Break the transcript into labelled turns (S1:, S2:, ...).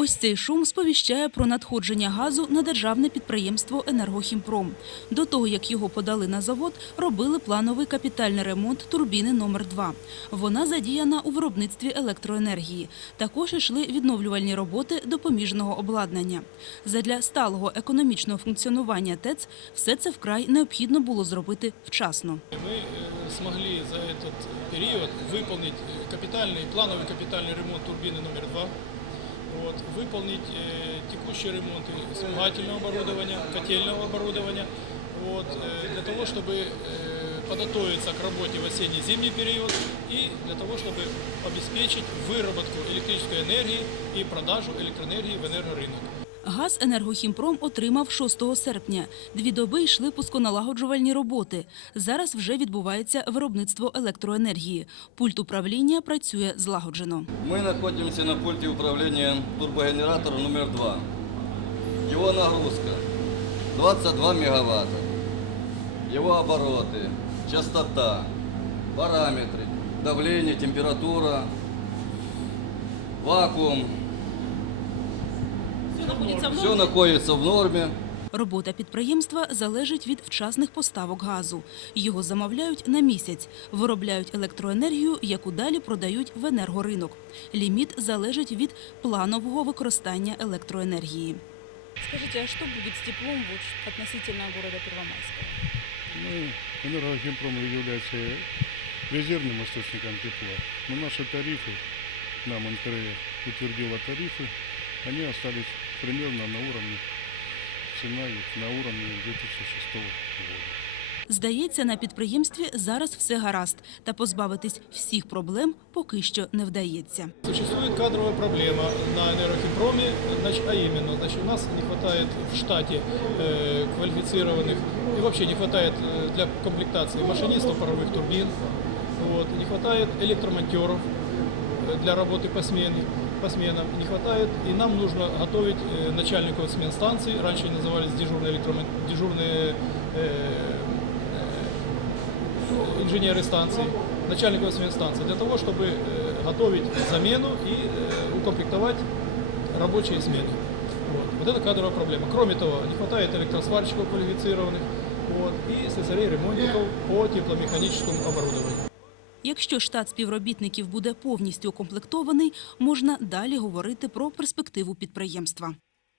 S1: Ось цей шум сповіщає про надходження газу на державне підприємство «Енергохімпром». До того, як його подали на завод, робили плановий капітальний ремонт турбіни номер 2 Вона задіяна у виробництві електроенергії. Також йшли відновлювальні роботи допоміжного обладнання. Задля сталого економічного функціонування ТЕЦ все це вкрай необхідно було зробити вчасно.
S2: Мы э, смогли за этот период выполнить э, капитальный, плановый капитальный ремонт турбины номер 2, вот, выполнить э, текущие ремонты вспомогательного оборудования, котельного оборудования, вот, э, для того, чтобы э, подготовиться к работе в осенне-зимний период и для того, чтобы обеспечить выработку электрической энергии и продажу электроэнергии в энергорынок.
S1: Газ «Енергохімпром» отримав 6 серпня. Дві доби йшли пусконалагоджувальні роботи. Зараз вже відбувається виробництво електроенергії. Пульт управління працює злагоджено.
S3: Мы находимся на пульте управления турбогенератора номер 2. Его нагрузка 22 мегаватта. Его обороты, частота, параметры, давление, температура, вакуум. Все находится в норме.
S1: Робота підприємства залежить від вчасних поставок газу. Його замовляють на місяць, виробляють електроенергію, яку далі продають в енергоринок. Ліміт залежить від планового використання електроенергії.
S4: Скажите, а что будет с теплом вот относительно города Первомайска?
S5: Ну, энергохимпром является резервным источником тепла. Но наши тарифы, нам НКРЕ утвердила тарифы, они остались примерно на уровне, цена их на уровне 2006 года.
S1: Здається, на підприємстві зараз все гаразд, та позбавитись всіх проблем поки що не вдається.
S2: Существует кадровая проблема на энергохимпроме, значит, а именно, значит, у нас не хватает в штате э, квалифицированных, и вообще не хватает э, для комплектации машинистов паровых турбин, вот, не хватает электромонтеров э, для работы по смене, По сменам, не хватает, и нам нужно готовить э, начальников смен станций, раньше они назывались дежурные, электромон... дежурные э, э, инженеры станций, начальников смен станций, для того, чтобы э, готовить замену и укомплектовать рабочие смены. Вот. вот это кадровая проблема. Кроме того, не хватает электросварщиков квалифицированных вот, и слесарей-ремонтников по тепломеханическому оборудованию.
S1: Якщо штат співробітників буде повністю укомплектований, можна далі говорити про перспективу підприємства.